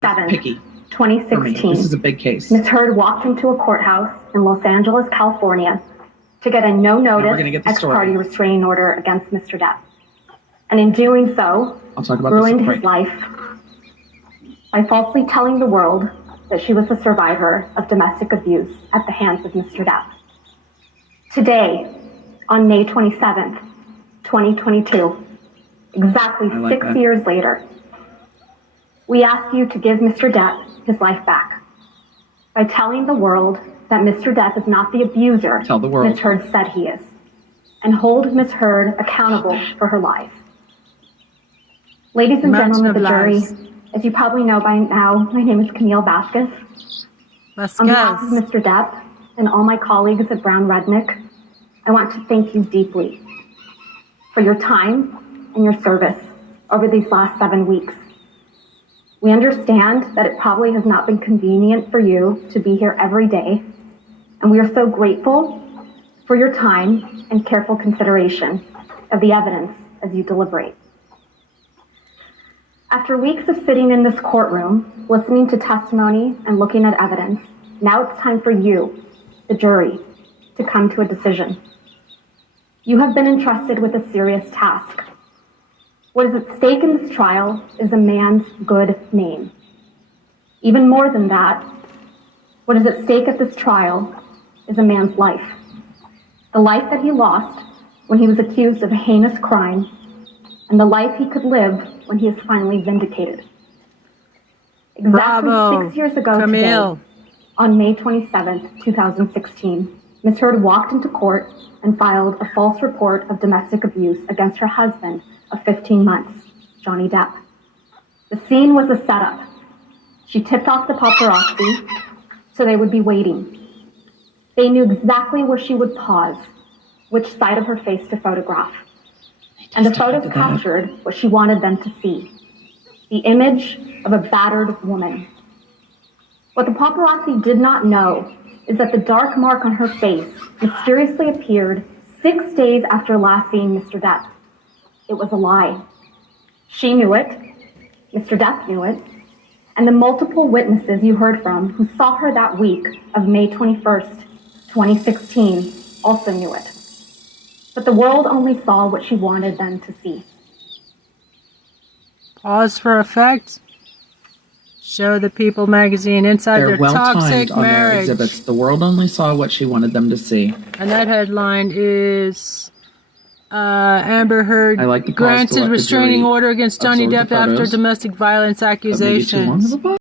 7, picky. 2016. This is a big case. Ms. Heard walked into a courthouse in Los Angeles, California to get a no-notice ex-parte restraining order against Mr. Depp. And in doing so, ruined his life by falsely telling the world that she was a survivor of domestic abuse at the hands of Mr. Depp. Today, on May 27th, 2022, exactly 6 years later, we ask you to give Mr. Depp his life back by telling the world that Mr. Depp is not the abuser Ms. Heard said he is, and hold Ms. Heard accountable for her lies. Ladies and gentlemen of the jury, as you probably know by now, my name is Camille Vasquez. On behalf of Mr. Depp and all my colleagues at Brown Rednick, I want to thank you deeply for your time and your service over these last 7 weeks. We understand that it probably has not been convenient for you to be here every day, and we are so grateful for your time and careful consideration of the evidence as you deliberate. After weeks of sitting in this courtroom, listening to testimony and looking at evidence, now it's time for you, the jury, to come to a decision. You have been entrusted with a serious task. What is at stake in this trial is a man's good name. Even more than that, what is at stake at this trial is a man's life. The life that he lost when he was accused of a heinous crime, and the life he could live when he is finally vindicated. Exactly 6 years ago Camille. Today, on May 27th, 2016, Ms. Heard walked into court and filed a false report of domestic abuse against her husband of 15 months, Johnny Depp. The scene was a setup. She tipped off the paparazzi so they would be waiting. They knew exactly where she would pause, which side of her face to photograph. And the photos captured what she wanted them to see, the image of a battered woman. What the paparazzi did not know is that the dark mark on her face mysteriously appeared 6 days after last seeing Mr. Depp. It was a lie. She knew it, Mr. Depp knew it, and the multiple witnesses you heard from who saw her that week of May 21st, 2016 also knew it. But the world only saw what she wanted them to see. Pause for effect. Show the People magazine inside their toxic marriage. On their exhibits. The world only saw what she wanted them to see. And that headline is Amber Heard granted restraining order against Johnny Depp after domestic violence accusation.